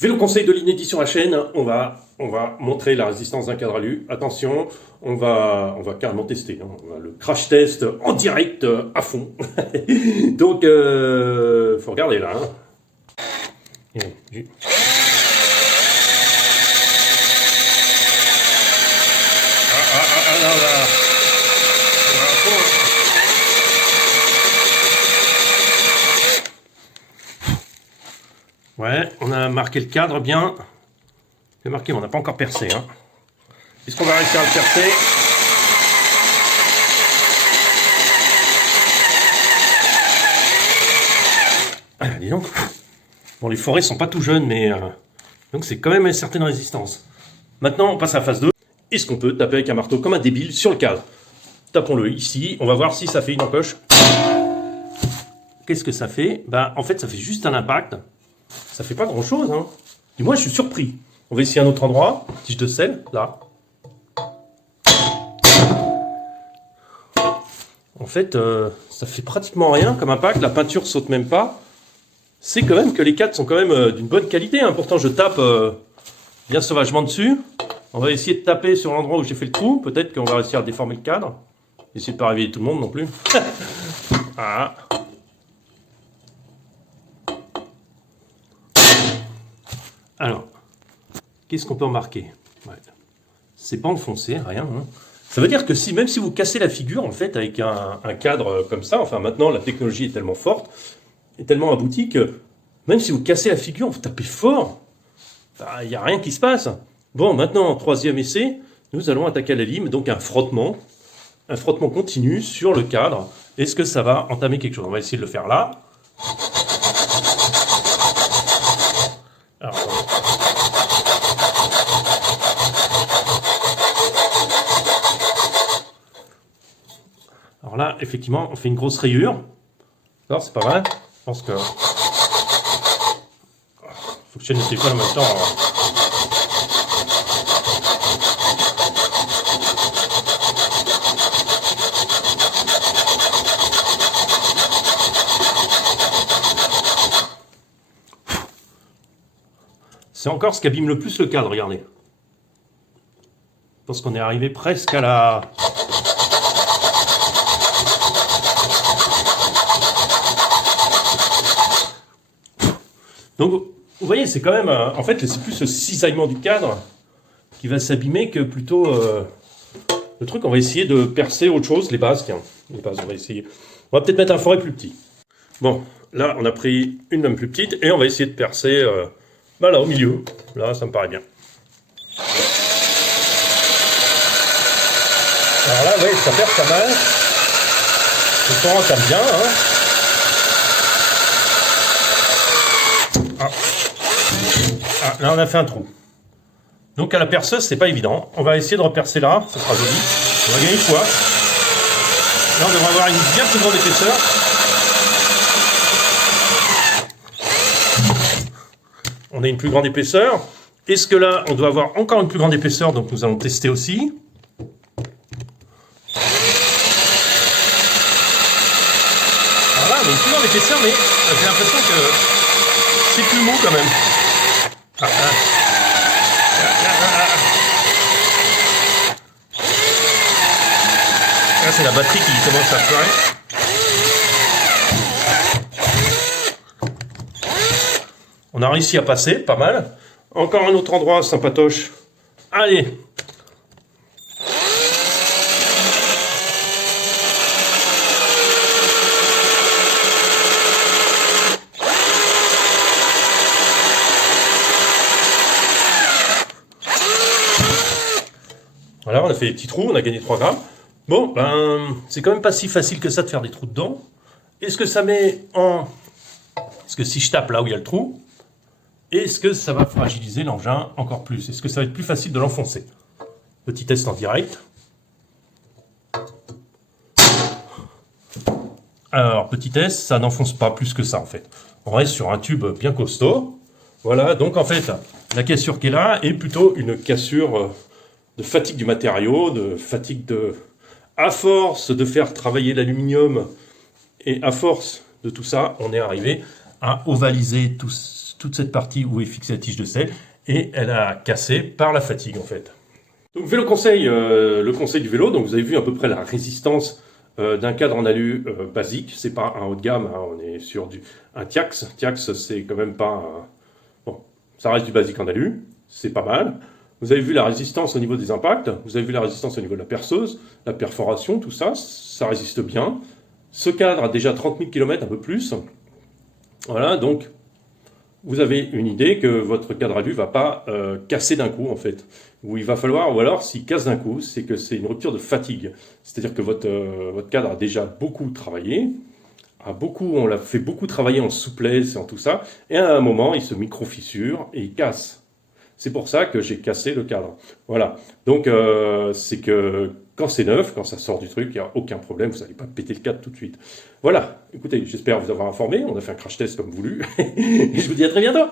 Vélo conseil de l'inédit sur la chaîne, on va montrer la résistance d'un cadre alu. Attention, on va carrément tester, hein. On va le crash test en direct à fond. Donc, faut regarder là, hein. Ouais, on a marqué le cadre bien. C'est marqué, mais on n'a pas encore percé, hein. Est-ce qu'on va réussir à le percer? Dis donc. Bon, les forêts sont pas tout jeunes, mais donc c'est quand même une certaine résistance. Maintenant, on passe à la phase 2. Est-ce qu'on peut taper avec un marteau comme un débile sur le cadre? Tapons-le ici, on va voir si ça fait une encoche. Qu'est-ce que ça fait? Bah, en fait, ça fait juste un impact. Ça fait pas grand-chose, hein. Du moins, je suis surpris. On va essayer un autre endroit. Tige de sel, là. En fait, ça fait pratiquement rien comme impact. La peinture saute même pas. C'est quand même que les cadres sont quand même d'une bonne qualité, hein. Pourtant, je tape bien sauvagement dessus. On va essayer de taper sur l'endroit où j'ai fait le trou. Peut-être qu'on va réussir à déformer le cadre. Essayer de pas réveiller tout le monde non plus. Voilà. Alors, qu'est-ce qu'on peut remarquer? Ouais. C'est pas enfoncé, rien, hein. Ça veut dire que même si vous cassez la figure, en fait, avec un cadre comme ça, enfin maintenant, la technologie est tellement forte, est tellement aboutie que même si vous cassez la figure, vous tapez fort, il n'y a rien qui se passe. Bon, maintenant, troisième essai, nous allons attaquer à la lime, donc un frottement continu sur le cadre. Est-ce que ça va entamer quelque chose? On va essayer de le faire là. Alors là, effectivement, on fait une grosse rayure. Alors, c'est pas mal. Je pense que fonctionne le téléphone en même temps. C'est encore ce qui abîme le plus le cadre, regardez. Je pense qu'on est arrivé presque à la... Donc, vous voyez, c'est quand même... en fait, c'est plus ce cisaillement du cadre qui va s'abîmer que plutôt... le truc, on va essayer de percer autre chose, les bases, tiens. Les bases, on va essayer. On va peut-être mettre un forêt plus petit. Bon, là, on a pris une lame plus petite et on va essayer de percer... là, au milieu. Là, ça me paraît bien. Alors là, oui, ça perce pas mal. Le torrent tape bien, hein. Là, on a fait un trou. Donc, à la perceuse, c'est pas évident. On va essayer de repercer là. Ça sera joli. On va gagner une fois. Là, on devrait avoir une bien plus grande épaisseur. On a une plus grande épaisseur. Est-ce que là, on doit avoir encore une plus grande épaisseur? Donc, nous allons tester aussi. Alors là, on a une plus grande épaisseur, mais j'ai l'impression que c'est plus mou quand même. Là, c'est la batterie qui commence à pleurer. On a réussi à passer, pas mal. Encore un autre endroit sympatoche. Allez! Voilà, on a fait des petits trous, on a gagné 3 grammes. Bon, ben, c'est quand même pas si facile que ça de faire des trous dedans. Est-ce que ça met en... Est-ce que si je tape là où il y a le trou, est-ce que ça va fragiliser l'engin encore plus? Est-ce que ça va être plus facile de l'enfoncer? Petit test en direct. Alors, petit test, ça n'enfonce pas plus que ça en fait. On reste sur un tube bien costaud. Voilà, donc en fait, la cassure qui est là est plutôt une cassure de fatigue du matériau, de fatigue de... À force de faire travailler l'aluminium et à force de tout ça, on est arrivé a ovalisé toute cette partie où est fixée la tige de selle et elle a cassé par la fatigue en fait. Donc vélo conseil, le conseil du vélo, donc vous avez vu à peu près la résistance d'un cadre en alu basique, c'est pas un haut de gamme, hein, on est sur un Tiax. Tiax c'est quand même pas bon, ça reste du basique en alu, c'est pas mal. Vous avez vu la résistance au niveau des impacts, vous avez vu la résistance au niveau de la perceuse, la perforation, tout ça, ça résiste bien. Ce cadre a déjà 30 000 km, un peu plus. Voilà, donc vous avez une idée que votre cadre alu ne va pas casser d'un coup en fait. Ou il va falloir, ou alors s'il casse d'un coup, c'est que c'est une rupture de fatigue. C'est-à-dire que votre cadre a déjà beaucoup travaillé, on l'a fait beaucoup travailler en souplesse et en tout ça, et à un moment il se micro-fissure et il casse. C'est pour ça que j'ai cassé le cadre. Voilà. Donc c'est que quand c'est neuf, quand ça sort du truc, il n'y a aucun problème, vous n'allez pas péter le cadre tout de suite. Voilà. Écoutez, j'espère vous avoir informé. On a fait un crash test comme voulu. Et je vous dis à très bientôt.